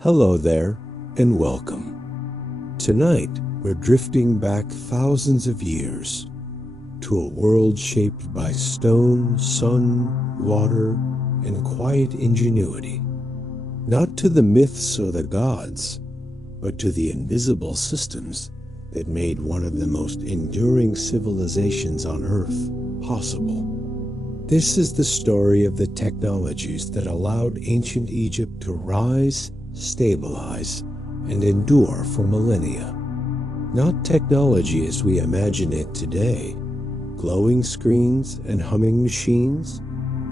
Hello there, and welcome. Tonight, we're drifting back thousands of years to a world shaped by stone, sun, water, and quiet ingenuity. Not to the myths or the gods, but to the invisible systems that made one of the most enduring civilizations on Earth possible. This is the story of the technologies that allowed ancient Egypt to rise, stabilize, and endure for millennia. Not technology as we imagine it today, glowing screens and humming machines,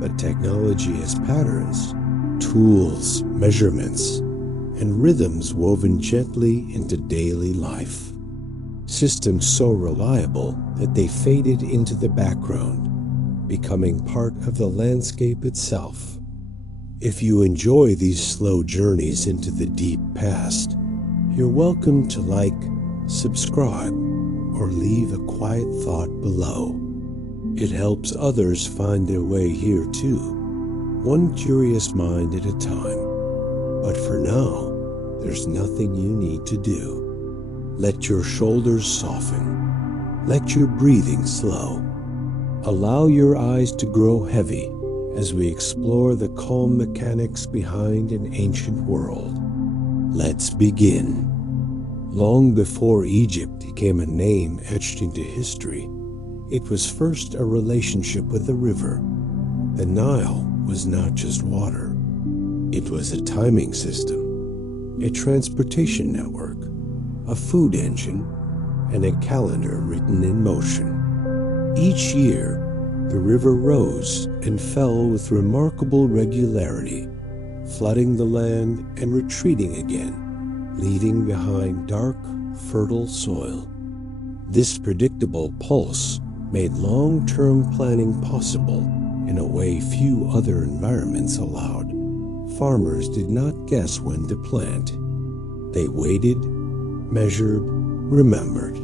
but technology as patterns, tools, measurements, and rhythms woven gently into daily life. Systems so reliable that they faded into the background, becoming part of the landscape itself. If you enjoy these slow journeys into the deep past, you're welcome to like, subscribe, or leave a quiet thought below. It helps others find their way here too, one curious mind at a time. But for now, there's nothing you need to do. Let your shoulders soften. Let your breathing slow. Allow your eyes to grow heavy as we explore the calm mechanics behind an ancient world. Let's begin. Long before Egypt became a name etched into history, it was first a relationship with the river. The Nile was not just water. It was a timing system, a transportation network, a food engine, and a calendar written in motion. Each year, the river rose and fell with remarkable regularity, flooding the land and retreating again, leaving behind dark, fertile soil. This predictable pulse made long-term planning possible in a way few other environments allowed. Farmers did not guess when to plant. They waited, measured, remembered.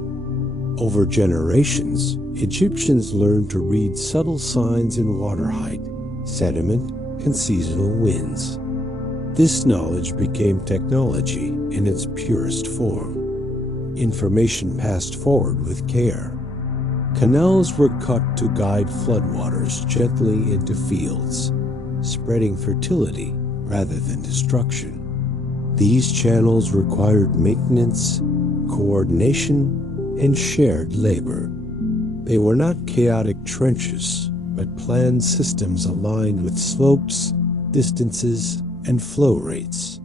Over generations, Egyptians learned to read subtle signs in water height, sediment, and seasonal winds. This knowledge became technology in its purest form. Information passed forward with care. Canals were cut to guide floodwaters gently into fields, spreading fertility rather than destruction. These channels required maintenance, coordination, and shared labor. They were not chaotic trenches, but planned systems aligned with slopes, distances, and flow rates.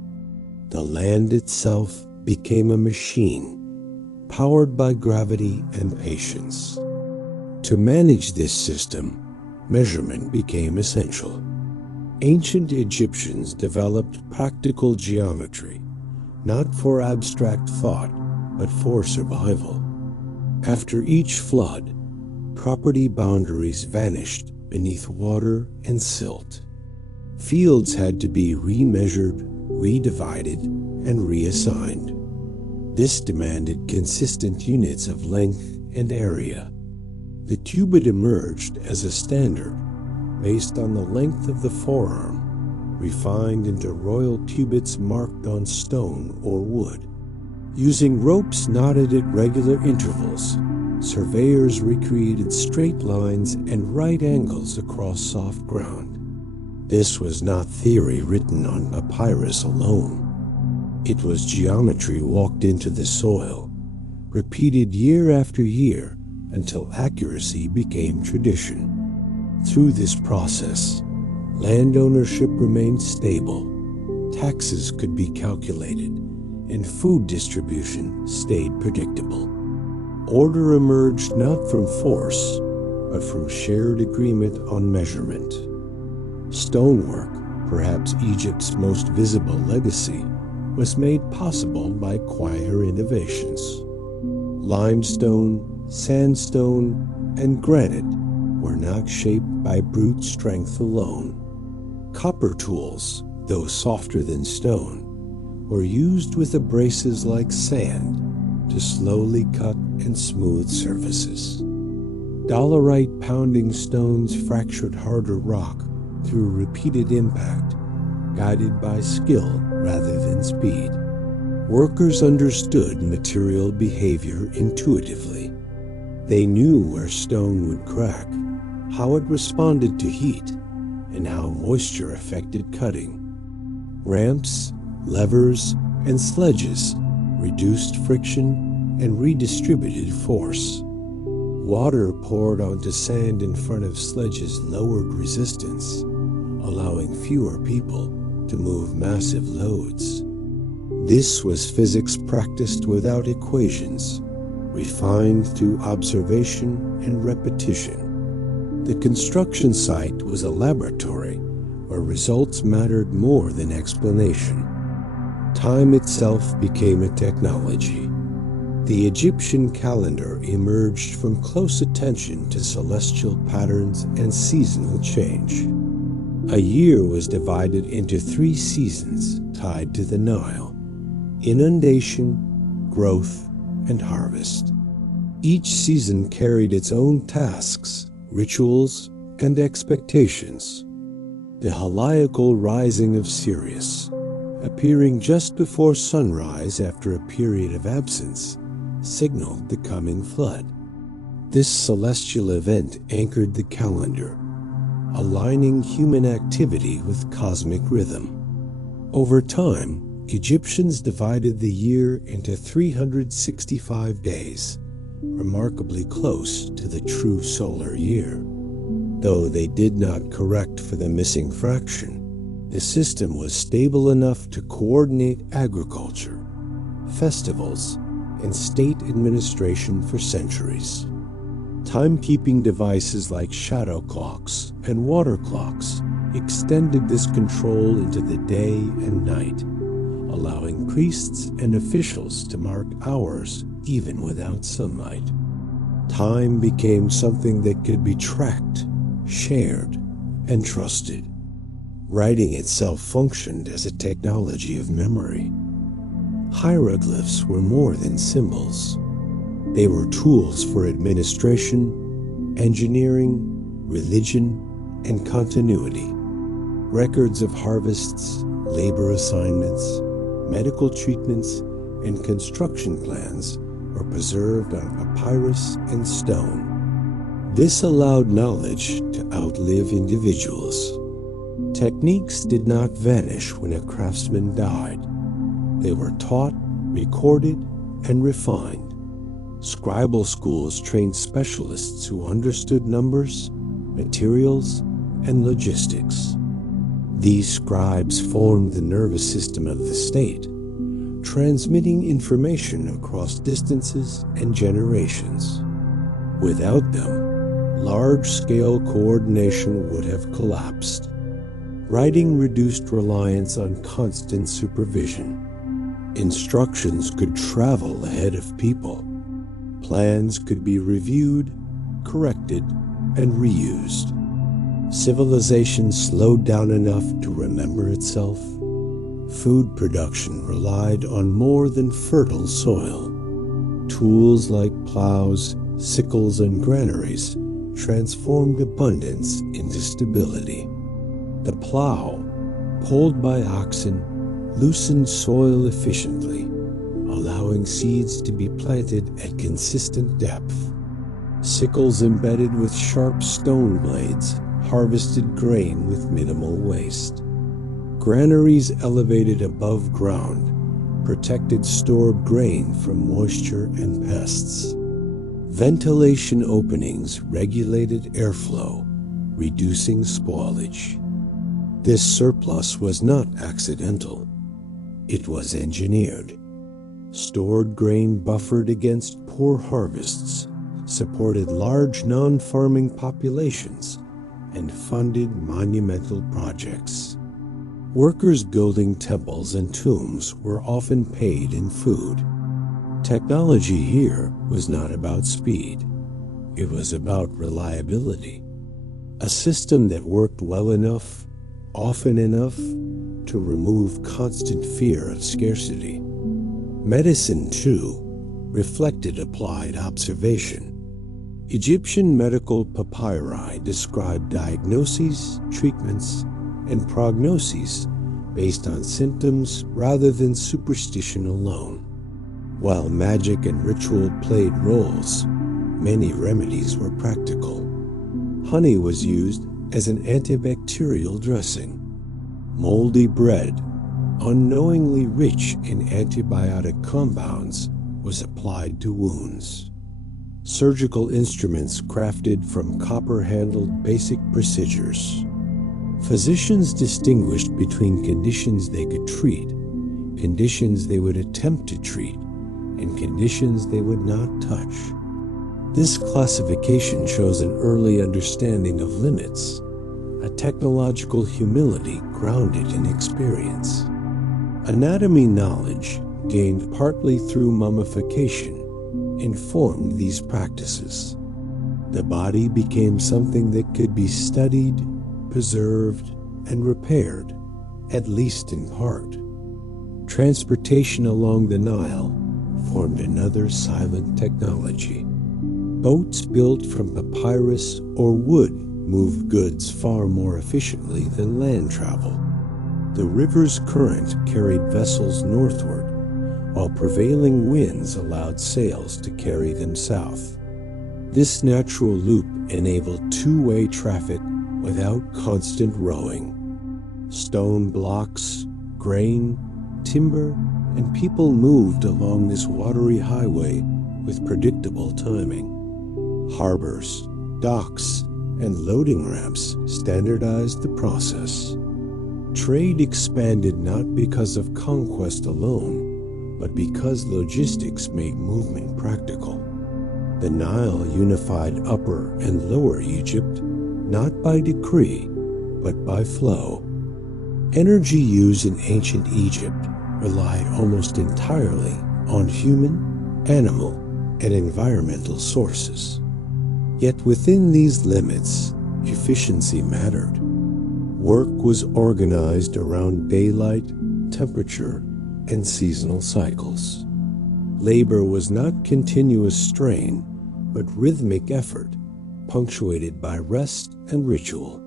The land itself became a machine, powered by gravity and patience. To manage this system, measurement became essential. Ancient Egyptians developed practical geometry, not for abstract thought, but for survival. After each flood, property boundaries vanished beneath water and silt. Fields had to be remeasured, redivided, and reassigned. This demanded consistent units of length and area. The cubit emerged as a standard based on the length of the forearm, refined into royal cubits marked on stone or wood. Using ropes knotted at regular intervals, surveyors recreated straight lines and right angles across soft ground. This was not theory written on papyrus alone. It was geometry walked into the soil, repeated year after year until accuracy became tradition. Through this process, land ownership remained stable, taxes could be calculated, and food distribution stayed predictable. Order emerged not from force, but from shared agreement on measurement. Stonework, perhaps Egypt's most visible legacy, was made possible by quieter innovations. Limestone, sandstone, and granite were not shaped by brute strength alone. Copper tools, though softer than stone, were used with abrasives like sand to slowly cut and smooth surfaces. Dolerite pounding stones fractured harder rock through repeated impact, guided by skill rather than speed. Workers understood material behavior intuitively. They knew where stone would crack, how it responded to heat, and how moisture affected cutting. Ramps, levers, and sledges reduced friction and redistributed force. Water poured onto sand in front of sledges lowered resistance, allowing fewer people to move massive loads. This was physics practiced without equations, refined through observation and repetition. The construction site was a laboratory where results mattered more than explanation. Time itself became a technology. The Egyptian calendar emerged from close attention to celestial patterns and seasonal change. A year was divided into 3 seasons tied to the Nile: inundation, growth, and harvest. Each season carried its own tasks, rituals, and expectations. The heliacal rising of Sirius, appearing just before sunrise after a period of absence, signaled the coming flood. This celestial event anchored the calendar, aligning human activity with cosmic rhythm. Over time, Egyptians divided the year into 365 days, remarkably close to the true solar year. Though they did not correct for the missing fraction, the system was stable enough to coordinate agriculture, festivals, and state administration for centuries. Timekeeping devices like shadow clocks and water clocks extended this control into the day and night, allowing priests and officials to mark hours even without sunlight. Time became something that could be tracked, shared, and trusted. Writing itself functioned as a technology of memory. Hieroglyphs were more than symbols. They were tools for administration, engineering, religion, and continuity. Records of harvests, labor assignments, medical treatments, and construction plans were preserved on papyrus and stone. This allowed knowledge to outlive individuals. Techniques did not vanish when a craftsman died. They were taught, recorded, and refined. Scribal schools trained specialists who understood numbers, materials, and logistics. These scribes formed the nervous system of the state, transmitting information across distances and generations. Without them, large-scale coordination would have collapsed. Writing reduced reliance on constant supervision. Instructions could travel ahead of people. Plans could be reviewed, corrected, and reused. Civilization slowed down enough to remember itself. Food production relied on more than fertile soil. Tools like plows, sickles, and granaries transformed abundance into stability. The plow, pulled by oxen, loosened soil efficiently, allowing seeds to be planted at consistent depth. Sickles embedded with sharp stone blades harvested grain with minimal waste. Granaries elevated above ground protected stored grain from moisture and pests. Ventilation openings regulated airflow, reducing spoilage. This surplus was not accidental. It was engineered. Stored grain buffered against poor harvests, supported large non-farming populations, and funded monumental projects. Workers building temples and tombs were often paid in food. Technology here was not about speed. It was about reliability. A system that worked well enough, often enough, to remove constant fear of scarcity. Medicine, too, reflected applied observation. Egyptian medical papyri described diagnoses, treatments, and prognoses based on symptoms rather than superstition alone. While magic and ritual played roles, many remedies were practical. Honey was used as an antibacterial dressing. Moldy bread, unknowingly rich in antibiotic compounds, was applied to wounds. Surgical instruments crafted from copper-handled basic procedures. Physicians distinguished between conditions they could treat, conditions they would attempt to treat, and conditions they would not touch. This classification shows an early understanding of limits, a technological humility grounded in experience. Anatomy knowledge, gained partly through mummification, informed these practices. The body became something that could be studied, preserved, and repaired, at least in part. Transportation along the Nile formed another silent technology. Boats built from papyrus or wood moved goods far more efficiently than land travel. The river's current carried vessels northward, while prevailing winds allowed sails to carry them south. This natural loop enabled two-way traffic without constant rowing. Stone blocks, grain, timber, and people moved along this watery highway with predictable timing. Harbors, docks, and loading ramps standardized the process. Trade expanded not because of conquest alone, but because logistics made movement practical. The Nile unified Upper and Lower Egypt, not by decree, but by flow. Energy used in ancient Egypt relied almost entirely on human, animal, and environmental sources. Yet within these limits, efficiency mattered. Work was organized around daylight, temperature, and seasonal cycles. Labor was not continuous strain, but rhythmic effort, punctuated by rest and ritual.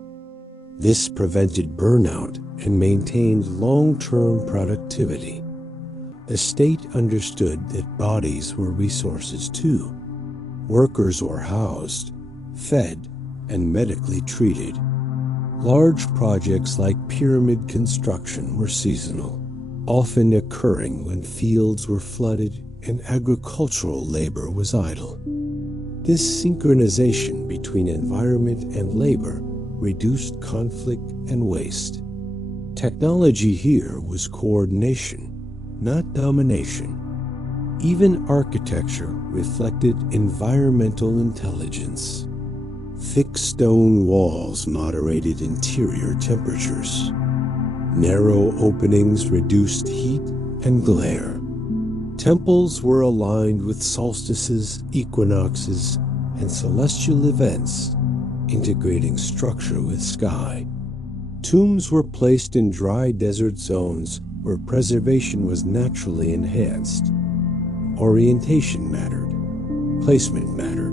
This prevented burnout and maintained long-term productivity. The state understood that bodies were resources too. Workers were housed, fed, and medically treated. Large projects like pyramid construction were seasonal, often occurring when fields were flooded and agricultural labor was idle. This synchronization between environment and labor reduced conflict and waste. Technology here was coordination, not domination. Even architecture reflected environmental intelligence. Thick stone walls moderated interior temperatures. Narrow openings reduced heat and glare. Temples were aligned with solstices, equinoxes, and celestial events, integrating structure with sky. Tombs were placed in dry desert zones where preservation was naturally enhanced. Orientation mattered. Placement mattered.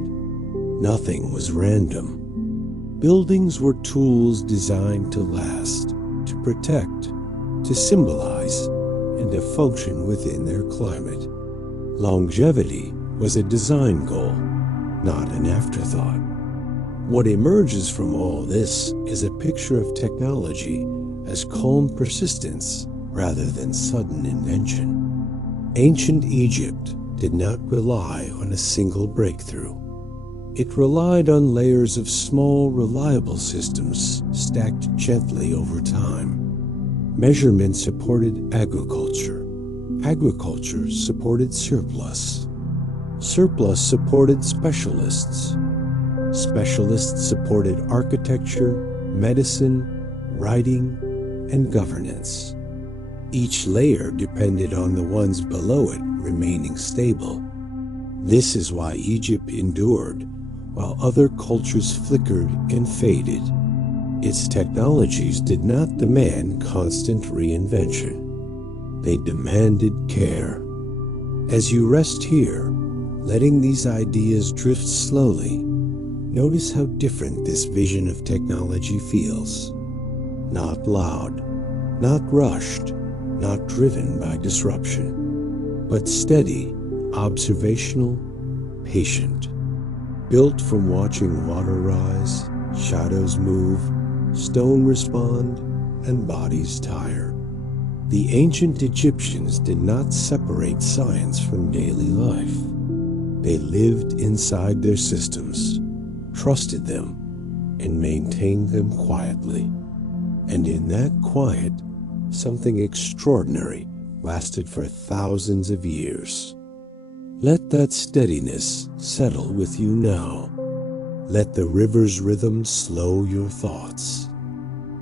Nothing was random. Buildings were tools designed to last, to protect, to symbolize, and to function within their climate. Longevity was a design goal, not an afterthought. What emerges from all this is a picture of technology as calm persistence rather than sudden invention. Ancient Egypt did not rely on a single breakthrough. It relied on layers of small, reliable systems stacked gently over time. Measurement supported agriculture. Agriculture supported surplus. Surplus supported specialists. Specialists supported architecture, medicine, writing, and governance. Each layer depended on the ones below it remaining stable. This is why Egypt endured, while other cultures flickered and faded. Its technologies did not demand constant reinvention. They demanded care. As you rest here, letting these ideas drift slowly, notice how different this vision of technology feels. Not loud, not rushed, not driven by disruption, but steady, observational, patient. Built from watching water rise, shadows move, stone respond, and bodies tire. The ancient Egyptians did not separate science from daily life. They lived inside their systems, trusted them, and maintained them quietly. And in that quiet, something extraordinary lasted for thousands of years. Let that steadiness settle with you now. Let the river's rhythm slow your thoughts.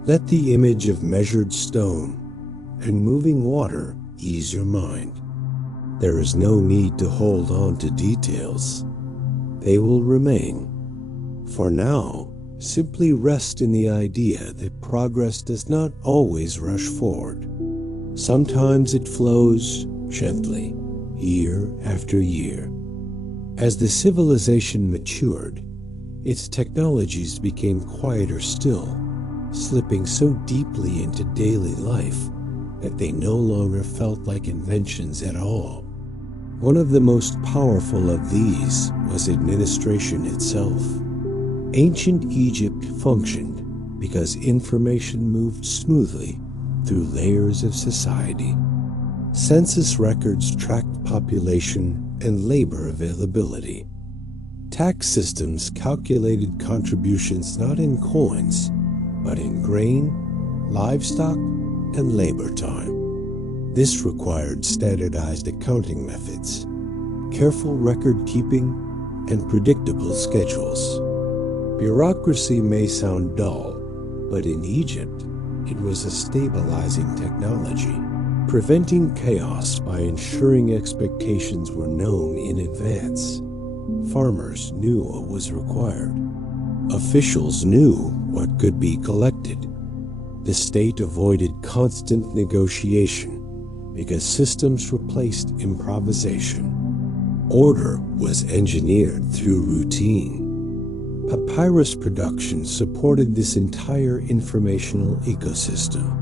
Let the image of measured stone and moving water ease your mind. There is no need to hold on to details. They will remain. For now, simply rest in the idea that progress does not always rush forward. Sometimes it flows gently, year after year. As the civilization matured, its technologies became quieter still, slipping so deeply into daily life that they no longer felt like inventions at all. One of the most powerful of these was administration itself. Ancient Egypt functioned because information moved smoothly through layers of society. Census records tracked population and labor availability. Tax systems calculated contributions not in coins, but in grain, livestock, and labor time. This required standardized accounting methods, careful record keeping, and predictable schedules. Bureaucracy may sound dull, but in Egypt, it was a stabilizing technology, preventing chaos by ensuring expectations were known in advance. Farmers knew what was required. Officials knew what could be collected. The state avoided constant negotiation because systems replaced improvisation. Order was engineered through routine. Papyrus production supported this entire informational ecosystem.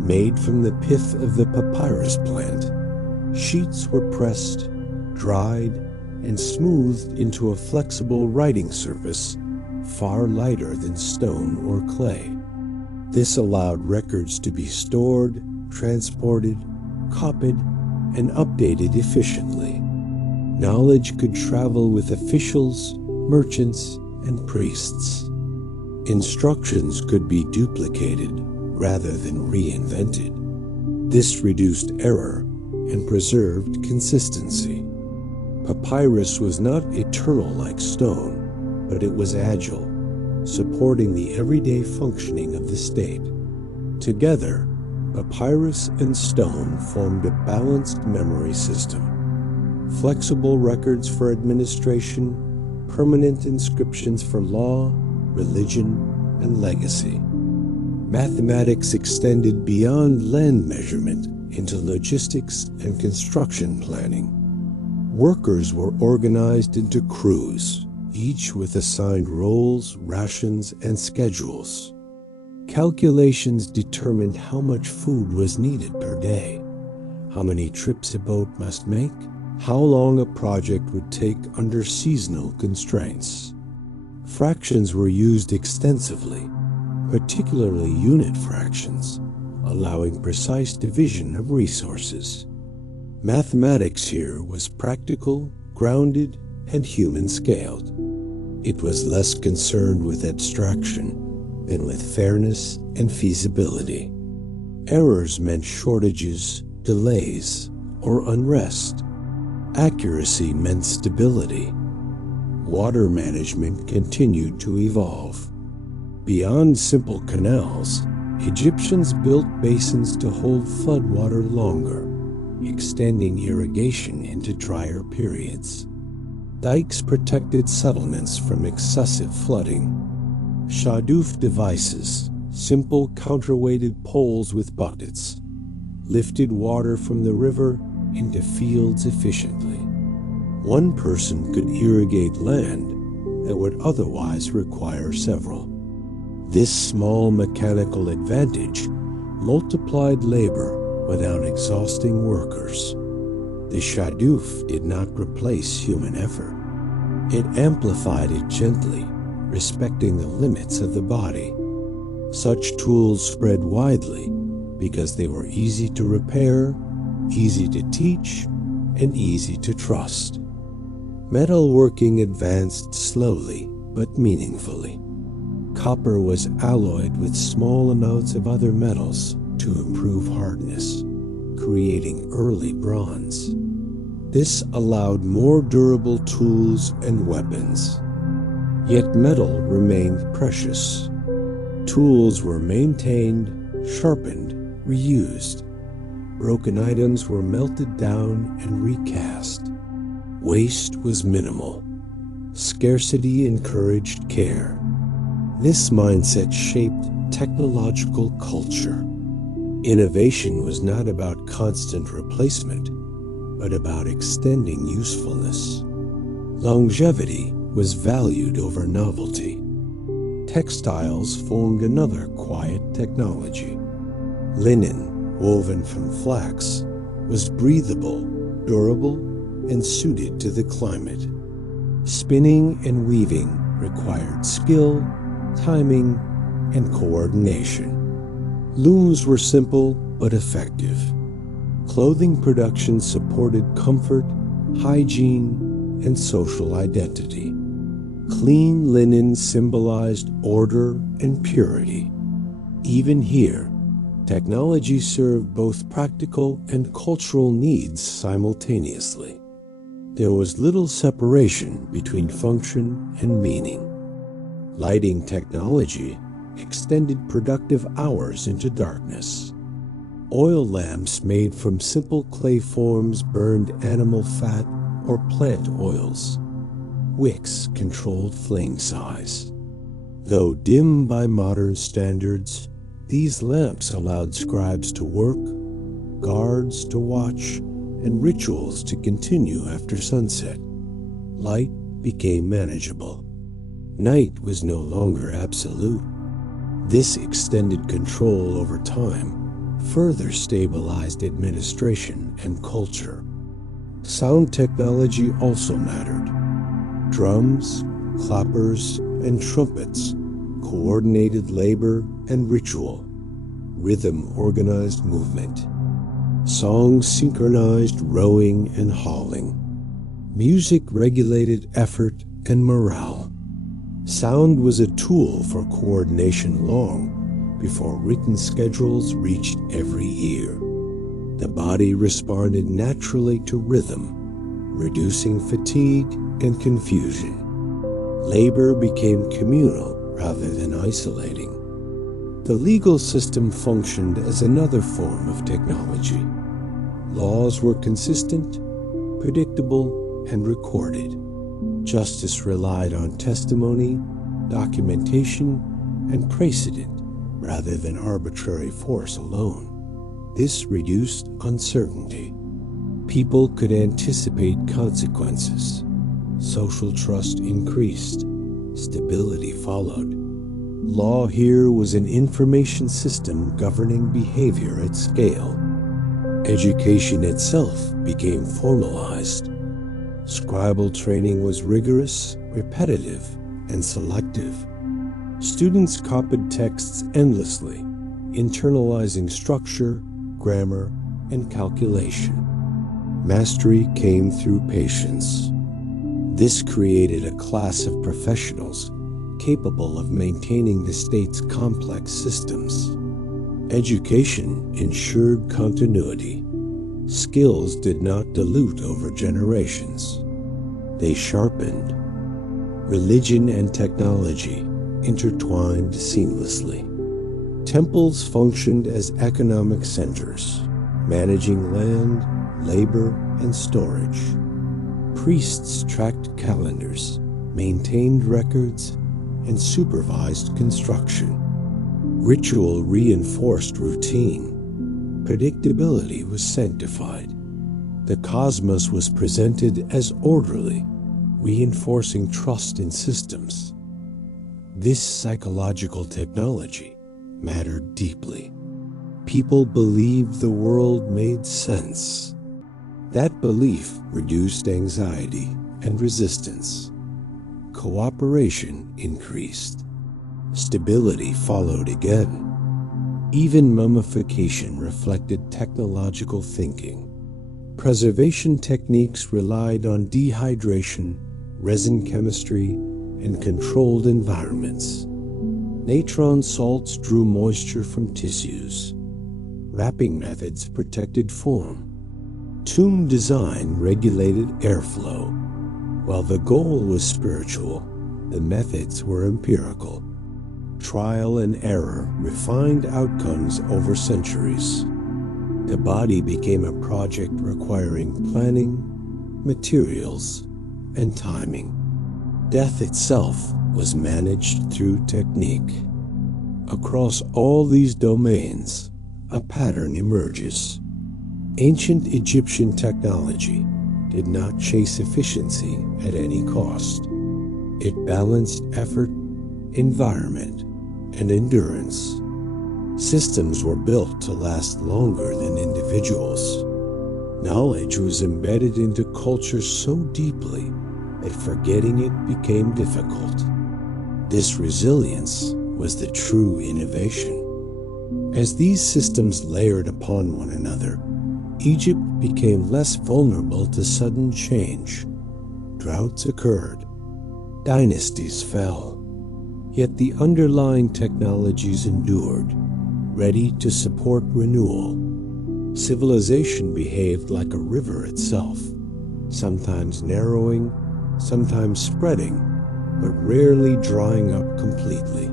Made from the pith of the papyrus plant, sheets were pressed, dried, and smoothed into a flexible writing surface far lighter than stone or clay. This allowed records to be stored, transported, copied, and updated efficiently. Knowledge could travel with officials, merchants, and priests. Instructions could be duplicated rather than reinvented. This reduced error and preserved consistency. Papyrus was not eternal like stone, but it was agile, supporting the everyday functioning of the state. Together, papyrus and stone formed a balanced memory system. Flexible records for administration, permanent inscriptions for law, religion, and legacy. Mathematics extended beyond land measurement into logistics and construction planning. Workers were organized into crews, each with assigned roles, rations, and schedules. Calculations determined how much food was needed per day, how many trips a boat must make, how long a project would take under seasonal constraints. Fractions were used extensively, particularly unit fractions, allowing precise division of resources. Mathematics here was practical, grounded, and human-scaled. It was less concerned with abstraction than with fairness and feasibility. Errors meant shortages, delays, or unrest. Accuracy meant stability. Water management continued to evolve. Beyond simple canals, Egyptians built basins to hold floodwater longer, extending irrigation into drier periods. Dikes protected settlements from excessive flooding. Shaduf devices, simple counterweighted poles with buckets, lifted water from the river into fields efficiently. One person could irrigate land that would otherwise require several. This small mechanical advantage multiplied labor without exhausting workers. The shaduf did not replace human effort. It amplified it gently, respecting the limits of the body. Such tools spread widely because they were easy to repair, easy to teach, and easy to trust. Metalworking advanced slowly but meaningfully. Copper was alloyed with small amounts of other metals to improve hardness, creating early bronze. This allowed more durable tools and weapons. Yet metal remained precious. Tools were maintained, sharpened, reused. Broken items were melted down and recast. Waste was minimal. Scarcity encouraged care. This mindset shaped technological culture. Innovation was not about constant replacement, but about extending usefulness. Longevity was valued over novelty. Textiles formed another quiet technology. Linen, woven from flax, was breathable, durable, and suited to the climate. Spinning and weaving required skill, timing, and coordination. Looms were simple but effective. Clothing production supported comfort, hygiene, and social identity. Clean linen symbolized order and purity. Even here, technology served both practical and cultural needs simultaneously. There was little separation between function and meaning. Lighting technology extended productive hours into darkness. Oil lamps made from simple clay forms burned animal fat or plant oils. Wicks controlled flame size. Though dim by modern standards, these lamps allowed scribes to work, guards to watch, and rituals to continue after sunset. Light became manageable. Night was no longer absolute. This extended control over time further stabilized administration and culture. Sound technology also mattered. Drums, clappers, and trumpets coordinated labor and ritual. Rhythm organized movement. Songs synchronized rowing and hauling. Music regulated effort and morale. Sound was a tool for coordination long before written schedules reached every ear. The body responded naturally to rhythm, reducing fatigue and confusion. Labor became communal rather than isolating. The legal system functioned as another form of technology. Laws were consistent, predictable, and recorded. Justice relied on testimony, documentation, and precedent rather than arbitrary force alone. This reduced uncertainty. People could anticipate consequences. Social trust increased. Stability followed. Law here was an information system governing behavior at scale. Education itself became formalized. Scribal training was rigorous, repetitive, and selective. Students copied texts endlessly, internalizing structure, grammar, and calculation. Mastery came through patience. This created a class of professionals capable of maintaining the state's complex systems. Education ensured continuity. Skills did not dilute over generations. They sharpened. Religion and technology intertwined seamlessly. Temples functioned as economic centers, managing land, labor, and storage. Priests tracked calendars, maintained records, and supervised construction. Ritual reinforced routine. Predictability was sanctified. The cosmos was presented as orderly, reinforcing trust in systems. This psychological technology mattered deeply. People believed the world made sense. That belief reduced anxiety and resistance. Cooperation increased. Stability followed again. Even mummification reflected technological thinking. Preservation techniques relied on dehydration, resin chemistry, and controlled environments. Natron salts drew moisture from tissues. Wrapping methods protected form. Tomb design regulated airflow. While the goal was spiritual, the methods were empirical. Trial and error refined outcomes over centuries. The body became a project requiring planning, materials, and timing. Death itself was managed through technique. Across all these domains, a pattern emerges. Ancient Egyptian technology did not chase efficiency at any cost. It balanced effort, environment, and endurance. Systems were built to last longer than individuals. Knowledge was embedded into culture so deeply that forgetting it became difficult. This resilience was the true innovation. As these systems layered upon one another, Egypt became less vulnerable to sudden change. Droughts occurred. Dynasties fell. Yet the underlying technologies endured, ready to support renewal. Civilization behaved like a river itself, sometimes narrowing, sometimes spreading, but rarely drying up completely.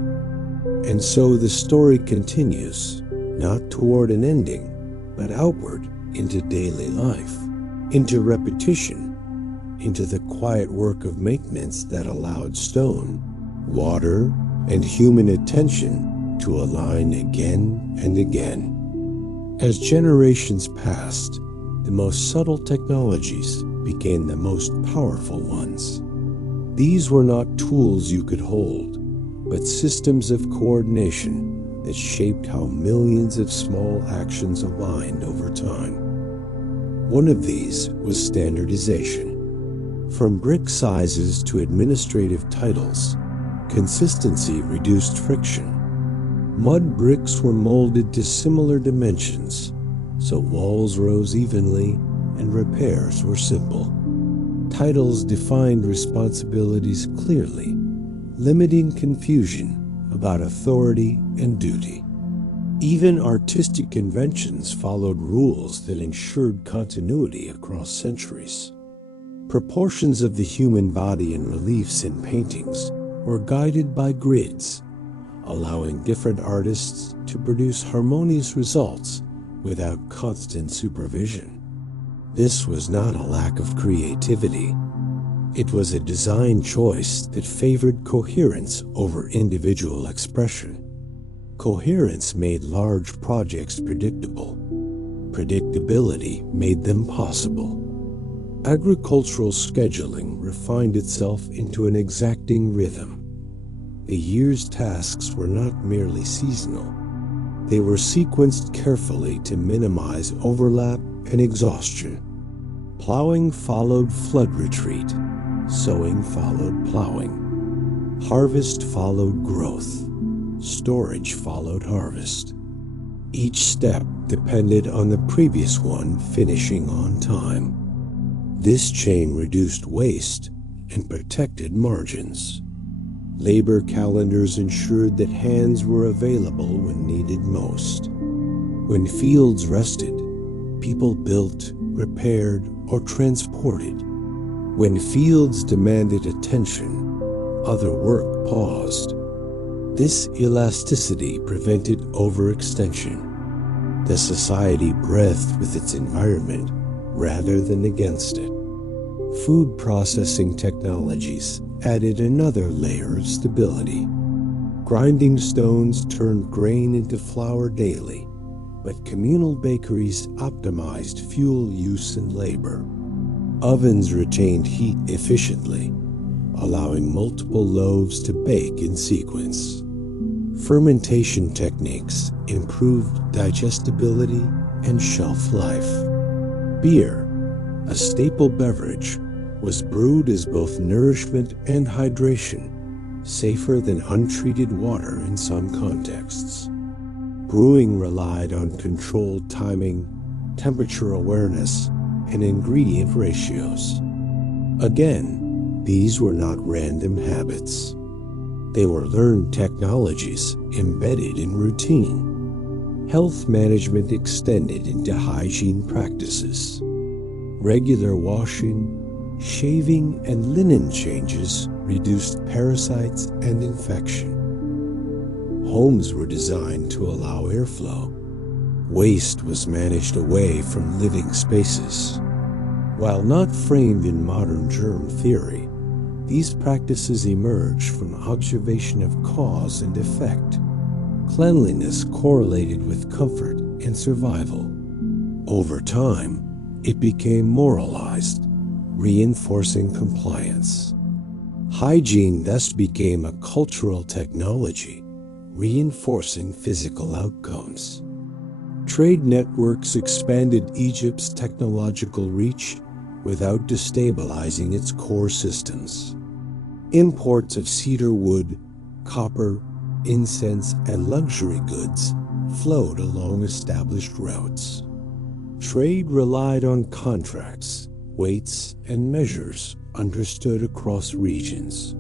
And so the story continues, not toward an ending, but outward into daily life, into repetition, into the quiet work of maintenance that allowed stone, water, and human attention to align again and again. As generations passed, the most subtle technologies became the most powerful ones. These were not tools you could hold, but systems of coordination that shaped how millions of small actions aligned over time. One of these was standardization. From brick sizes to administrative titles, consistency reduced friction. Mud bricks were molded to similar dimensions, so walls rose evenly and repairs were simple. Titles defined responsibilities clearly, limiting confusion about authority and duty. Even artistic conventions followed rules that ensured continuity across centuries. Proportions of the human body in reliefs and paintings were guided by grids, allowing different artists to produce harmonious results without constant supervision. This was not a lack of creativity. It was a design choice that favored coherence over individual expression. Coherence made large projects predictable. Predictability made them possible. Agricultural scheduling refined itself into an exacting rhythm. The year's tasks were not merely seasonal. They were sequenced carefully to minimize overlap and exhaustion. Plowing followed flood retreat. Sowing followed plowing. Harvest followed growth. Storage followed harvest. Each step depended on the previous one finishing on time. This chain reduced waste and protected margins. Labor calendars ensured that hands were available when needed most. When fields rested, people built, repaired, or transported. When fields demanded attention, other work paused. This elasticity prevented overextension. The society breathed with its environment rather than against it. Food processing technologies added another layer of stability. Grinding stones turned grain into flour daily, but communal bakeries optimized fuel use and labor. Ovens retained heat efficiently, allowing multiple loaves to bake in sequence. Fermentation techniques improved digestibility and shelf life. Beer, a staple beverage, was brewed as both nourishment and hydration, safer than untreated water in some contexts. Brewing relied on controlled timing, temperature awareness, and ingredient ratios. Again, these were not random habits. They were learned technologies embedded in routine. Health management extended into hygiene practices. Regular washing, shaving, and linen changes reduced parasites and infection. Homes were designed to allow airflow. Waste was managed away from living spaces. While not framed in modern germ theory, these practices emerged from observation of cause and effect. Cleanliness correlated with comfort and survival. Over time, it became moralized, reinforcing compliance. Hygiene thus became a cultural technology, reinforcing physical outcomes. Trade networks expanded Egypt's technological reach without destabilizing its core systems. Imports of cedar wood, copper, incense, and luxury goods flowed along established routes. Trade relied on contracts, weights, and measures understood across regions.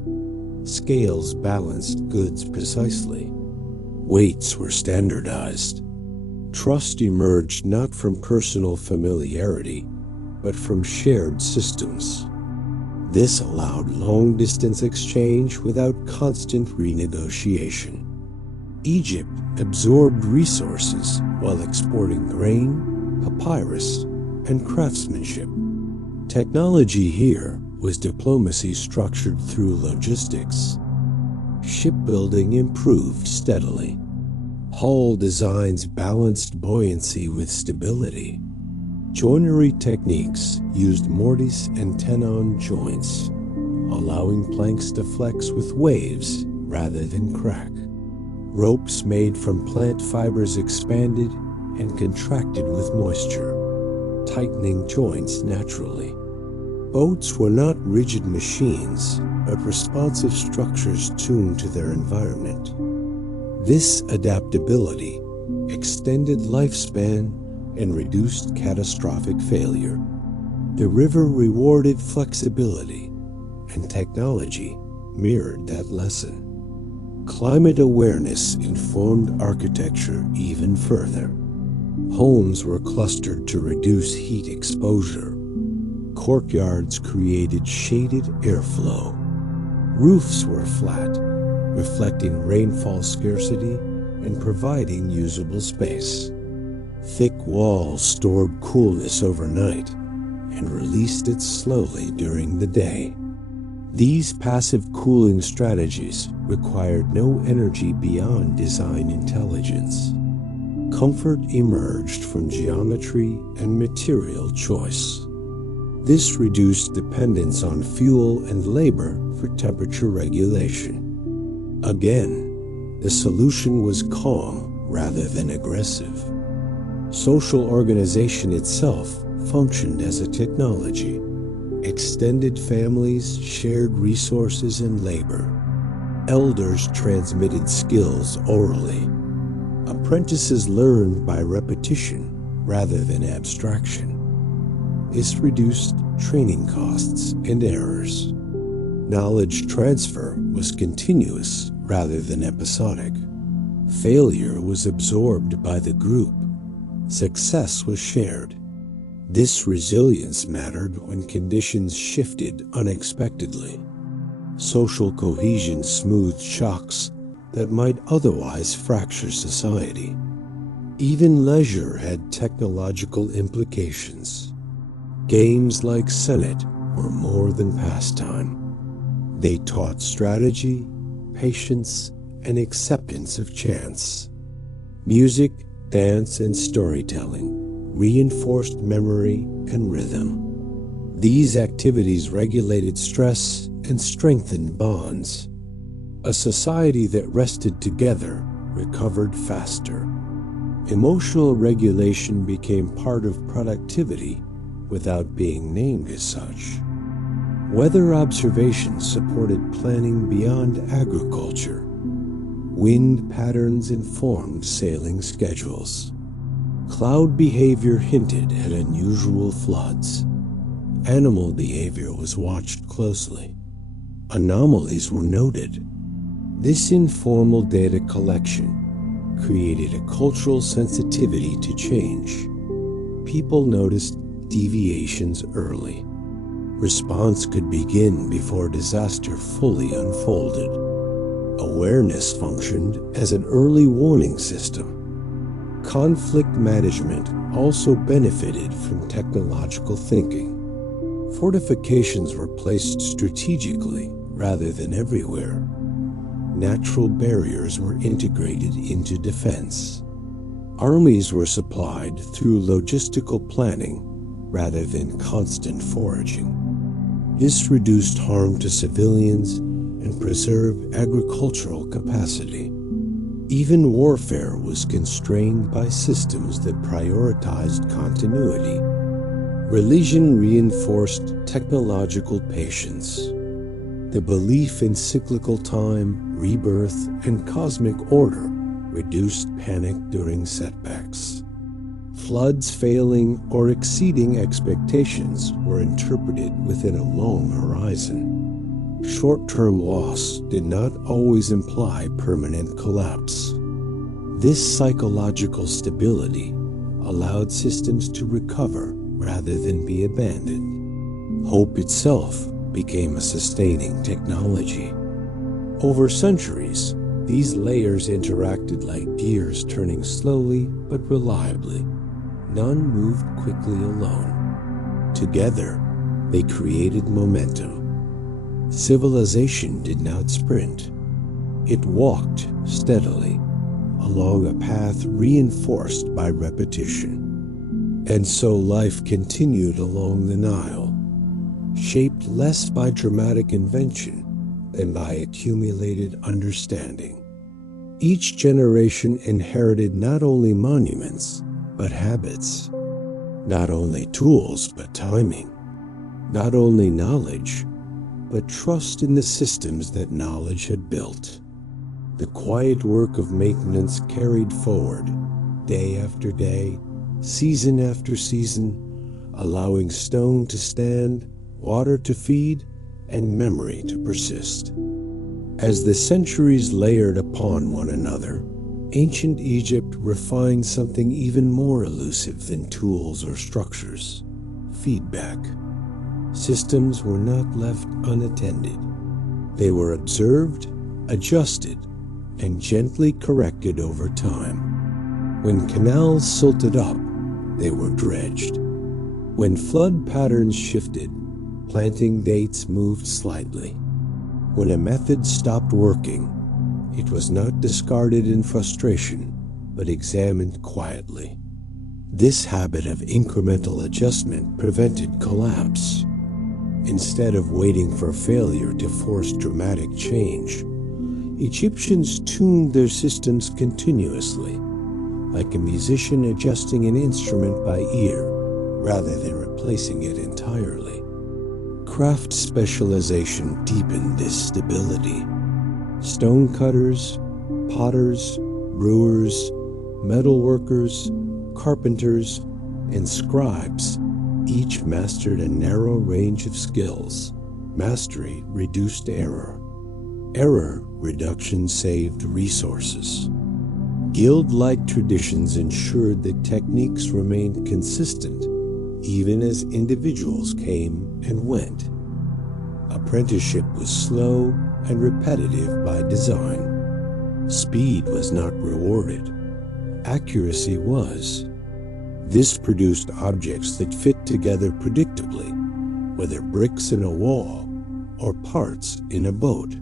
Scales balanced goods precisely. Weights were standardized. Trust emerged not from personal familiarity, but from shared systems. This allowed long-distance exchange without constant renegotiation. Egypt absorbed resources while exporting grain, papyrus, and craftsmanship. Technology here was diplomacy structured through logistics. Shipbuilding improved steadily. Hull designs balanced buoyancy with stability. Joinery techniques used mortise and tenon joints, allowing planks to flex with waves rather than crack. Ropes made from plant fibers expanded and contracted with moisture, tightening joints naturally. Boats were not rigid machines, but responsive structures tuned to their environment. This adaptability extended lifespan and reduced catastrophic failure. The river rewarded flexibility, and technology mirrored that lesson. Climate awareness informed architecture even further. Homes were clustered to reduce heat exposure. Courtyards created shaded airflow. Roofs were flat, reflecting rainfall scarcity and providing usable space. Thick walls stored coolness overnight and released it slowly during the day. These passive cooling strategies required no energy beyond design intelligence. Comfort emerged from geometry and material choice. This reduced dependence on fuel and labor for temperature regulation. Again, the solution was calm rather than aggressive. Social organization itself functioned as a technology. Extended families shared resources and labor. Elders transmitted skills orally. Apprentices learned by repetition rather than abstraction. This reduced training costs and errors. Knowledge transfer was continuous rather than episodic. Failure was absorbed by the group. Success was shared. This resilience mattered when conditions shifted unexpectedly. Social cohesion smoothed shocks that might otherwise fracture society. Even leisure had technological implications. Games like Senet were more than pastime. They taught strategy, patience, and acceptance of chance. Music, dance, and storytelling reinforced memory and rhythm. These activities regulated stress and strengthened bonds. A society that rested together recovered faster. Emotional regulation became part of productivity without being named as such. Weather observations supported planning beyond agriculture. Wind patterns informed sailing schedules. Cloud behavior hinted at unusual floods. Animal behavior was watched closely. Anomalies were noted. This informal data collection created a cultural sensitivity to change. People noticed deviations early. Response could begin before disaster fully unfolded. Awareness functioned as an early warning system. Conflict management also benefited from technological thinking. Fortifications were placed strategically rather than everywhere. Natural barriers were integrated into defense. Armies were supplied through logistical planning rather than constant foraging. This reduced harm to civilians and preserved agricultural capacity. Even warfare was constrained by systems that prioritized continuity. Religion reinforced technological patience. The belief in cyclical time, rebirth, and cosmic order reduced panic during setbacks. Floods failing or exceeding expectations were interpreted within a long horizon. Short-term loss did not always imply permanent collapse. This psychological stability allowed systems to recover rather than be abandoned. Hope itself became a sustaining technology. Over centuries, these layers interacted like gears turning slowly but reliably. None moved quickly alone. Together, they created momentum. Civilization did not sprint. It walked steadily along a path reinforced by repetition. And so life continued along the Nile, shaped less by dramatic invention than by accumulated understanding. Each generation inherited not only monuments, but habits. Not only tools, but timing. Not only knowledge, but trust in the systems that knowledge had built. The quiet work of maintenance carried forward, day after day, season after season, allowing stone to stand, water to feed, and memory to persist. As the centuries layered upon one another, ancient Egypt refined something even more elusive than tools or structures: feedback. Systems were not left unattended. They were observed, adjusted, and gently corrected over time. When canals silted up, they were dredged. When flood patterns shifted, planting dates moved slightly. When a method stopped working, it was not discarded in frustration, but examined quietly. This habit of incremental adjustment prevented collapse. Instead of waiting for failure to force dramatic change, Egyptians tuned their systems continuously, like a musician adjusting an instrument by ear rather than replacing it entirely. Craft specialization deepened this stability. Stonecutters, potters, brewers, metalworkers, carpenters, and scribes each mastered a narrow range of skills. Mastery reduced error. Error reduction saved resources. Guild-like traditions ensured that techniques remained consistent even as individuals came and went. Apprenticeship was slow and repetitive by design. Speed was not rewarded. Accuracy was. This produced objects that fit together predictably, whether bricks in a wall or parts in a boat.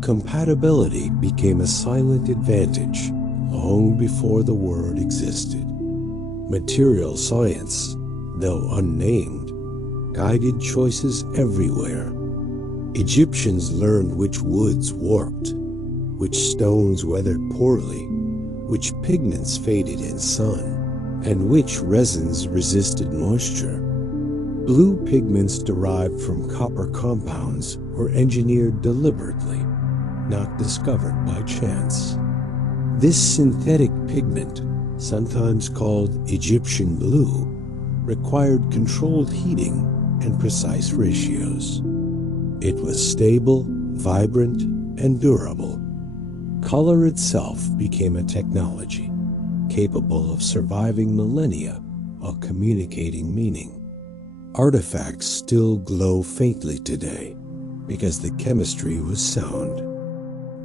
Compatibility became a silent advantage long before the word existed. Material science, though unnamed, guided choices everywhere. Egyptians learned which woods warped which stones weathered poorly, which pigments faded in sun, and which resins resisted moisture. Blue pigments derived from copper compounds were engineered deliberately, not discovered by chance. This synthetic pigment, sometimes called Egyptian blue, required controlled heating and precise ratios. It was stable, vibrant, and durable. Color itself became a technology capable of surviving millennia while communicating meaning. Artifacts still glow faintly today because the chemistry was sound.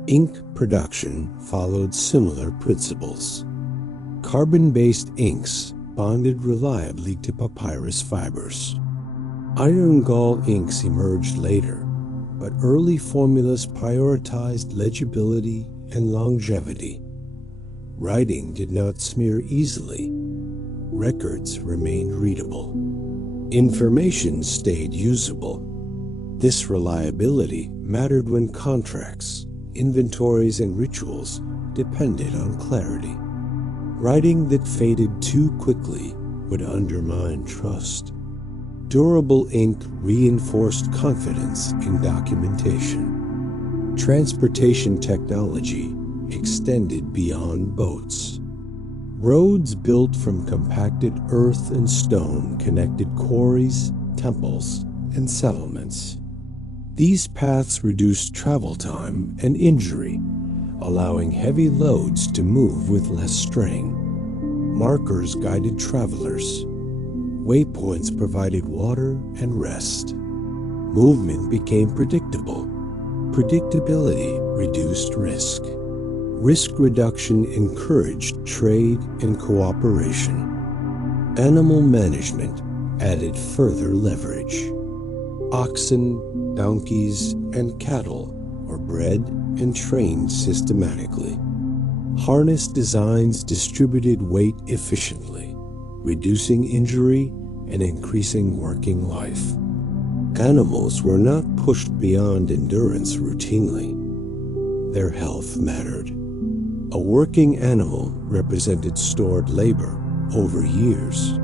Ink production followed similar principles. Carbon-based inks bonded reliably to papyrus fibers. Iron gall inks emerged later, but early formulas prioritized legibility and longevity. Writing did not smear easily. Records remained readable. Information stayed usable. This reliability mattered when contracts, inventories, and rituals depended on clarity. Writing that faded too quickly would undermine trust. Durable ink reinforced confidence in documentation. Transportation technology extended beyond boats. Roads built from compacted earth and stone connected quarries, temples, and settlements. These paths reduced travel time and injury, allowing heavy loads to move with less strain. Markers guided travelers. Waypoints provided water and rest. Movement became predictable. Predictability reduced risk. Risk reduction encouraged trade and cooperation. Animal management added further leverage. Oxen, donkeys, and cattle were bred and trained systematically. Harness designs distributed weight efficiently, reducing injury and increasing working life. Animals were not pushed beyond endurance routinely. Their health mattered. A working animal represented stored labor over years.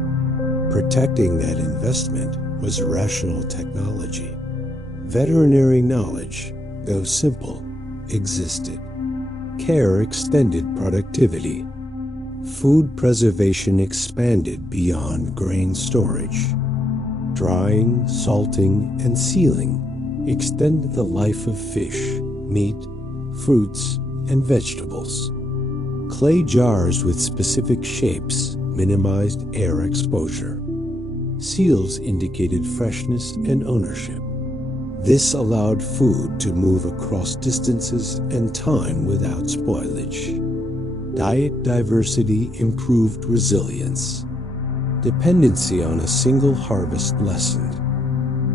Protecting that investment was rational technology. Veterinary knowledge, though simple, existed. Care extended productivity. Food preservation expanded beyond grain storage. Drying, salting, and sealing extended the life of fish, meat, fruits, and vegetables. Clay jars with specific shapes minimized air exposure. Seals indicated freshness and ownership. This allowed food to move across distances and time without spoilage. Diet diversity improved resilience. Dependency on a single harvest lessened.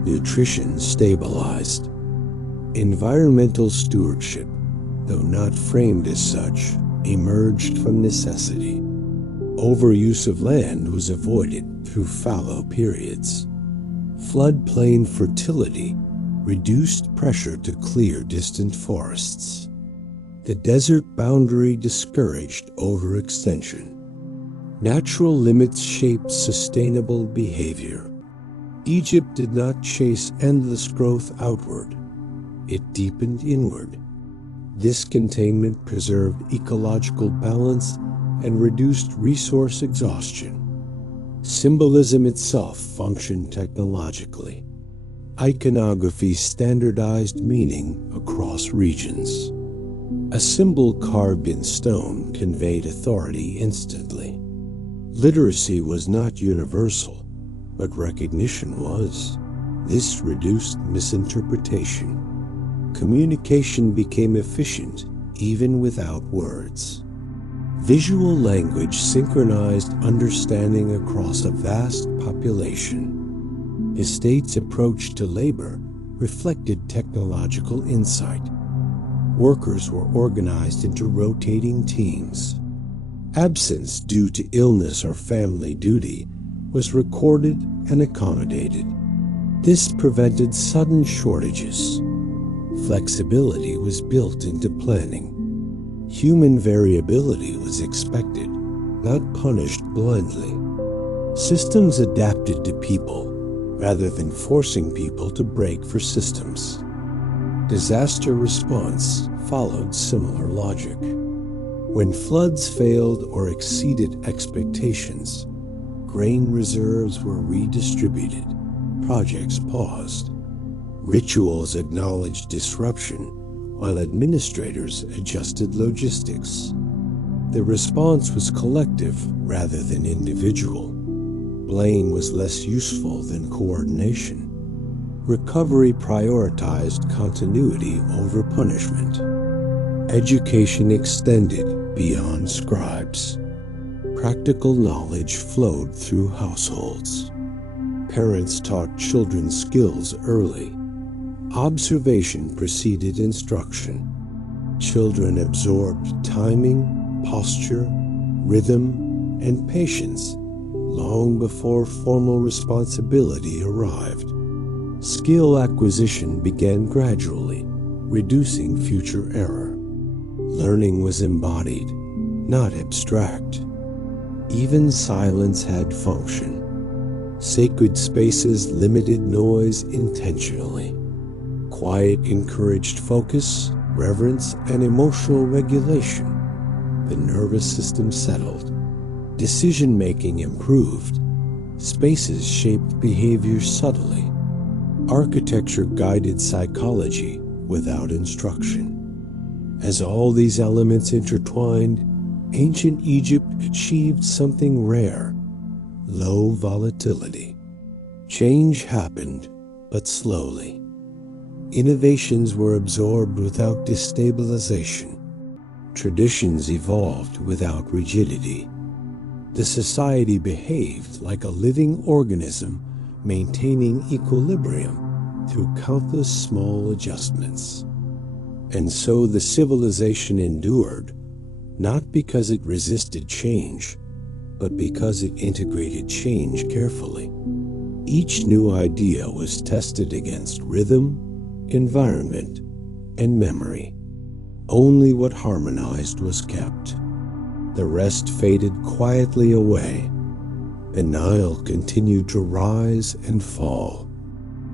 Nutrition stabilized. Environmental stewardship, though not framed as such, emerged from necessity. Overuse of land was avoided through fallow periods. Floodplain fertility reduced pressure to clear distant forests. The desert boundary discouraged overextension. Natural limits shaped sustainable behavior. Egypt did not chase endless growth outward. It deepened inward. This containment preserved ecological balance and reduced resource exhaustion. Symbolism itself functioned technologically. Iconography standardized meaning across regions. A symbol carved in stone conveyed authority instantly. Literacy was not universal, but recognition was. This reduced misinterpretation. Communication became efficient even without words. Visual language synchronized understanding across a vast population. Estates' approach to labor reflected technological insight. Workers were organized into rotating teams. Absence due to illness or family duty was recorded and accommodated. This prevented sudden shortages. Flexibility was built into planning. Human variability was expected, not punished blindly. Systems adapted to people rather than forcing people to break for systems. Disaster response followed similar logic. When floods failed or exceeded expectations, grain reserves were redistributed, projects paused. Rituals acknowledged disruption, while administrators adjusted logistics. The response was collective rather than individual. Blame was less useful than coordination. Recovery prioritized continuity over punishment. Education extended beyond scribes. Practical knowledge flowed through households. Parents taught children skills early. Observation preceded instruction. Children absorbed timing, posture, rhythm, and patience long before formal responsibility arrived. Skill acquisition began gradually, reducing future error. Learning was embodied, not abstract. Even silence had function. Sacred spaces limited noise intentionally. Quiet encouraged focus, reverence, and emotional regulation. The nervous system settled. Decision-making improved. Spaces shaped behavior subtly. Architecture guided psychology without instruction. As all these elements intertwined, ancient Egypt achieved something rare: low volatility. Change happened, but slowly. Innovations were absorbed without destabilization. Traditions evolved without rigidity. The society behaved like a living organism, maintaining equilibrium through countless small adjustments. And so the civilization endured, not because it resisted change, but because it integrated change carefully. Each new idea was tested against rhythm, environment, and memory. Only what harmonized was kept. The rest faded quietly away. The Nile continued to rise and fall.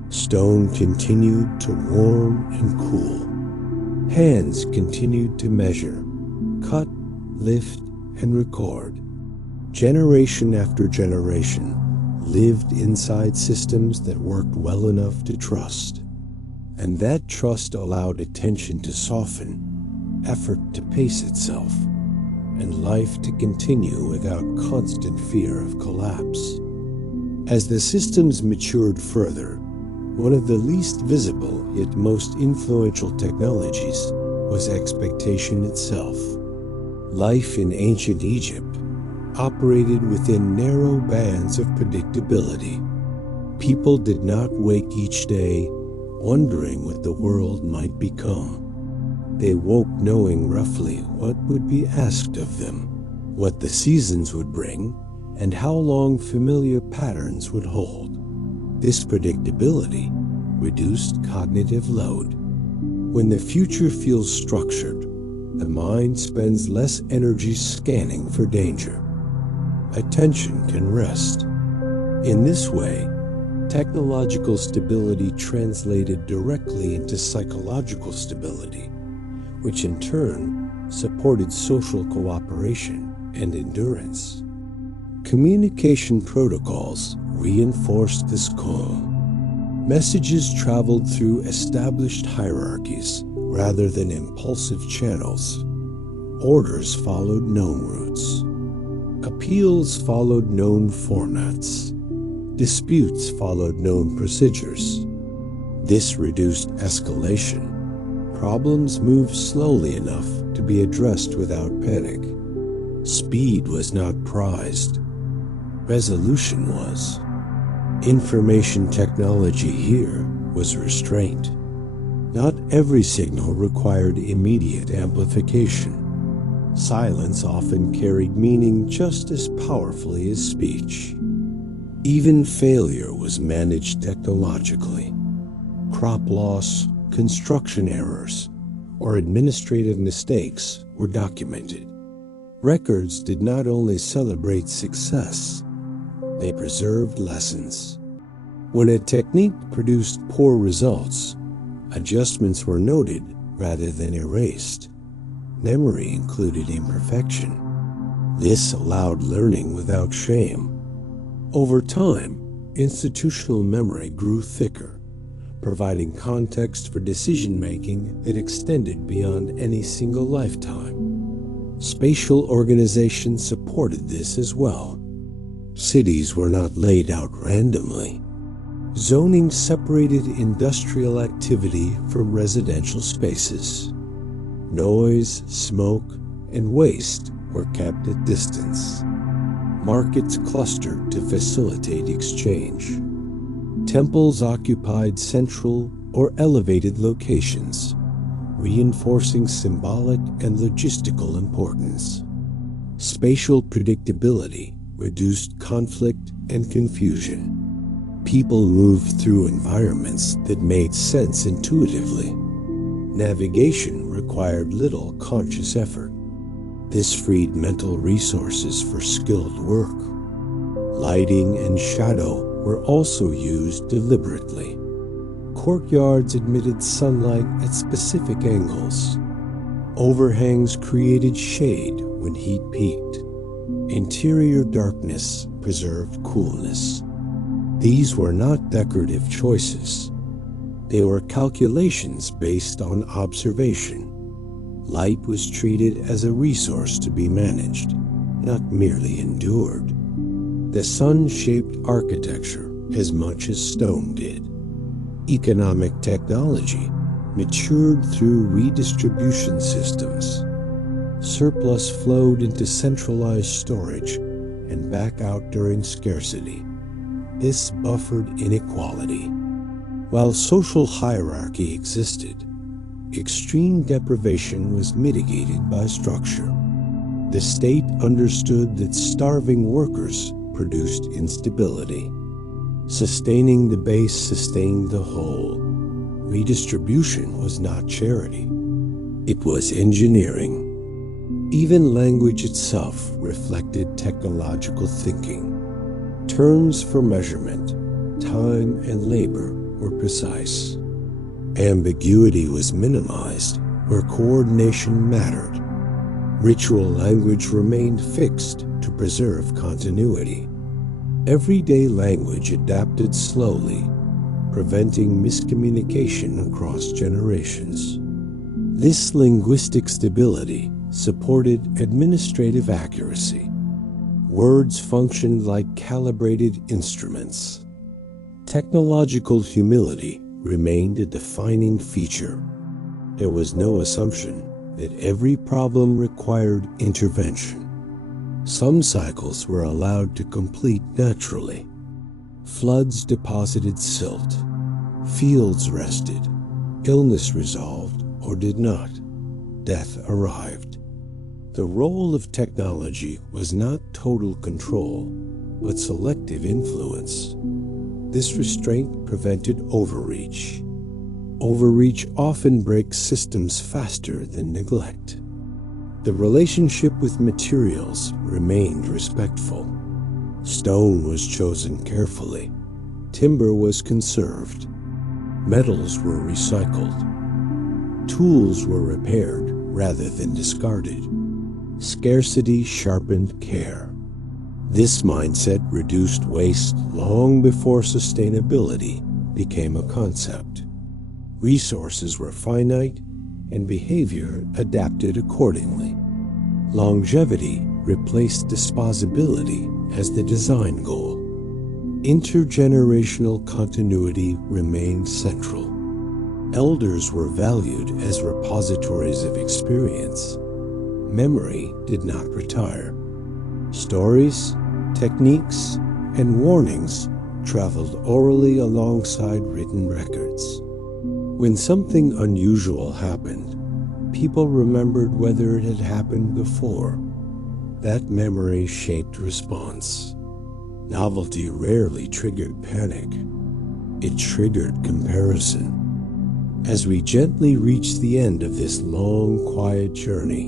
Stone continued to warm and cool. Hands continued to measure, cut, lift, and record. Generation after generation lived inside systems that worked well enough to trust. And that trust allowed attention to soften, effort to pace itself, and life to continue without constant fear of collapse. As the systems matured further, one of the least visible yet most influential technologies was expectation itself. Life in ancient Egypt operated within narrow bands of predictability. People did not wake each day wondering what the world might become. They woke knowing roughly what would be asked of them, what the seasons would bring, and how long familiar patterns would hold. This predictability reduced cognitive load. When the future feels structured, the mind spends less energy scanning for danger. Attention can rest. In this way, technological stability translated directly into psychological stability, which in turn supported social cooperation and endurance. Communication protocols reinforced this calm. Messages traveled through established hierarchies rather than impulsive channels. Orders followed known routes. Appeals followed known formats. Disputes followed known procedures. This reduced escalation. Problems moved slowly enough to be addressed without panic. Speed was not prized. Resolution was. Information technology here was restraint. Not every signal required immediate amplification. Silence often carried meaning just as powerfully as speech. Even failure was managed technologically. Crop loss, construction errors, or administrative mistakes were documented. Records did not only celebrate success, they preserved lessons. When a technique produced poor results, adjustments were noted rather than erased. Memory included imperfection. This allowed learning without shame. Over time, institutional memory grew thicker, providing context for decision-making that extended beyond any single lifetime. Spatial organization supported this as well. Cities were not laid out randomly. Zoning separated industrial activity from residential spaces. Noise, smoke, and waste were kept at distance. Markets clustered to facilitate exchange. Temples occupied central or elevated locations, reinforcing symbolic and logistical importance. Spatial predictability reduced conflict and confusion. People moved through environments that made sense intuitively. Navigation required little conscious effort. This freed mental resources for skilled work. Lighting and shadow were also used deliberately. Courtyards admitted sunlight at specific angles. Overhangs created shade when heat peaked. Interior darkness preserved coolness. These were not decorative choices. They were calculations based on observation. Light was treated as a resource to be managed, not merely endured. The sun shaped architecture as much as stone did. Economic technology matured through redistribution systems. Surplus flowed into centralized storage and back out during scarcity. This buffered inequality. While social hierarchy existed, extreme deprivation was mitigated by structure. The state understood that starving workers produced instability. Sustaining the base sustained the whole. Redistribution was not charity. It was engineering. Even language itself reflected technological thinking. Terms for measurement, time, and labor were precise. Ambiguity was minimized where coordination mattered. Ritual language remained fixed to preserve continuity. Everyday language adapted slowly, preventing miscommunication across generations. This linguistic stability supported administrative accuracy. Words functioned like calibrated instruments. Technological humility remained a defining feature. There was no assumption that every problem required intervention. Some cycles were allowed to complete naturally. Floods deposited silt. Fields rested. Illness resolved or did not. Death arrived. The role of technology was not total control, but selective influence. This restraint prevented overreach. Overreach often breaks systems faster than neglect. The relationship with materials remained respectful. Stone was chosen carefully. Timber was conserved. Metals were recycled. Tools were repaired rather than discarded. Scarcity sharpened care. This mindset reduced waste long before sustainability became a concept. Resources were finite, and behavior adapted accordingly. Longevity replaced disposability as the design goal. Intergenerational continuity remained central. Elders were valued as repositories of experience. Memory did not retire. Stories, techniques, and warnings traveled orally alongside written records. When something unusual happened, people remembered whether it had happened before. That memory shaped response. Novelty rarely triggered panic. It triggered comparison. As we gently reach the end of this long, quiet journey,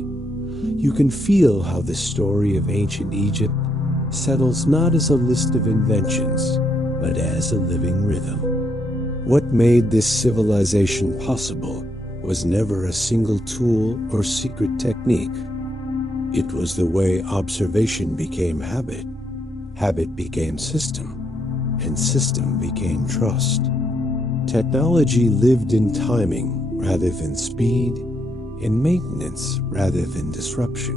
you can feel how the story of ancient Egypt settles not as a list of inventions, but as a living rhythm. What made this civilization possible was never a single tool or secret technique. It was the way observation became habit, habit became system, and system became trust. Technology lived in timing rather than speed, in maintenance rather than disruption,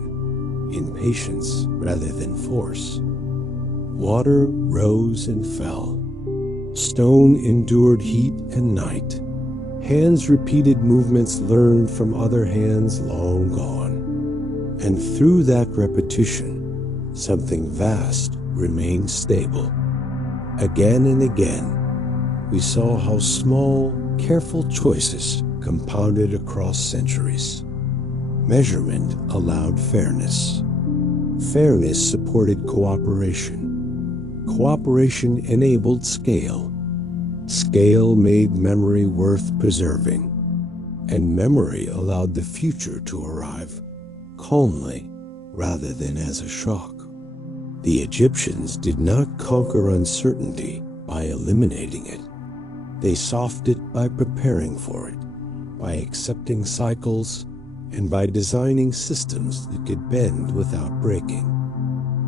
in patience rather than force. Water rose and fell. Stone endured heat and night. Hands repeated movements learned from other hands long gone. And through that repetition, something vast remained stable. Again and again, we saw how small, careful choices compounded across centuries. Measurement allowed fairness. Fairness supported cooperation. Cooperation enabled scale. Scale made memory worth preserving. And memory allowed the future to arrive calmly rather than as a shock. The Egyptians did not conquer uncertainty by eliminating it. They solved it by preparing for it, by accepting cycles, and by designing systems that could bend without breaking.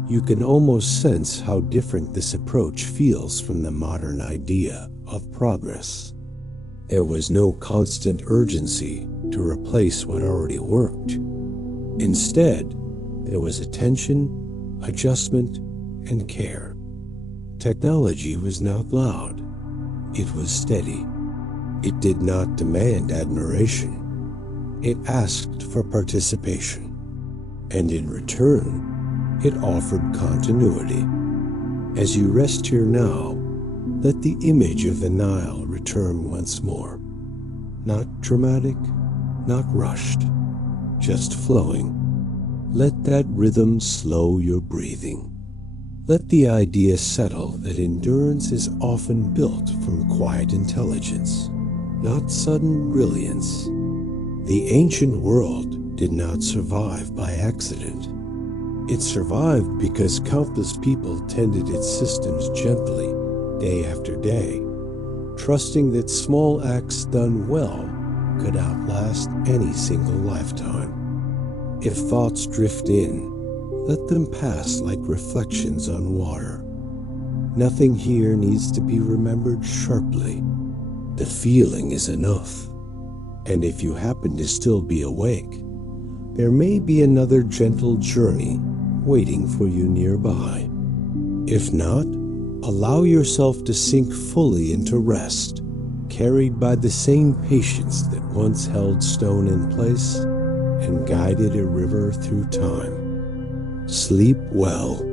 You can almost sense how different this approach feels from the modern idea of progress. There was no constant urgency to replace what already worked. Instead, there was attention, adjustment, and care. Technology was not loud. It was steady. It did not demand admiration. It asked for participation. And in return, it offered continuity. As you rest here now, let the image of the Nile return once more. Not dramatic, not rushed, just flowing. Let that rhythm slow your breathing. Let the idea settle that endurance is often built from quiet intelligence, not sudden brilliance. The ancient world did not survive by accident. It survived because countless people tended its systems gently, day after day, trusting that small acts done well could outlast any single lifetime. If thoughts drift in, let them pass like reflections on water. Nothing here needs to be remembered sharply. The feeling is enough. And if you happen to still be awake, there may be another gentle journey waiting for you nearby. If not, allow yourself to sink fully into rest, carried by the same patience that once held stone in place and guided a river through time. Sleep well.